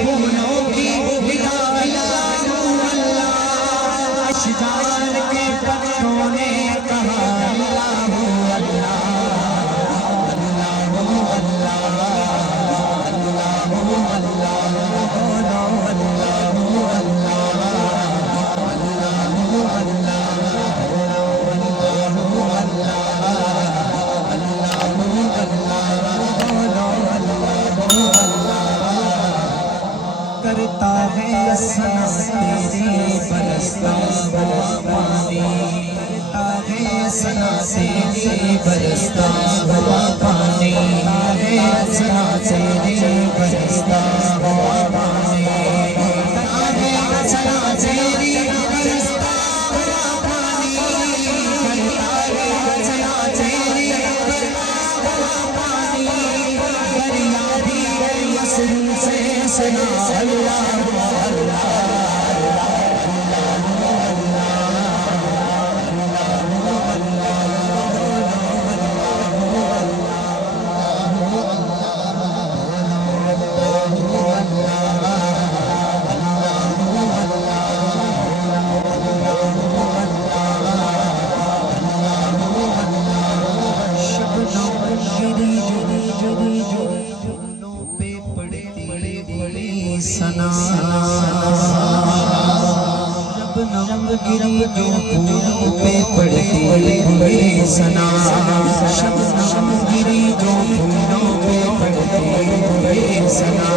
پھولوں کی بلا اللہ، اشجار کے پتوں نے کہا اللہ اللہ، اللہ کرتا ہے سنا تیری برستا ہوا پانی، کرتا ہے سنا تیری برستا ہوا پانی، سنا تیری برستا ہوا پانی، سنا تیری برستا ہوا پانی، سنا تیری برستا ہوا پانی، فریادی یسر سے سنا اللہ سنا شبنم گری جو پھولوں پہ پڑتی ہوئی سنا، شبنم گری جو پھولوں پہ پڑتی ہوئی سنا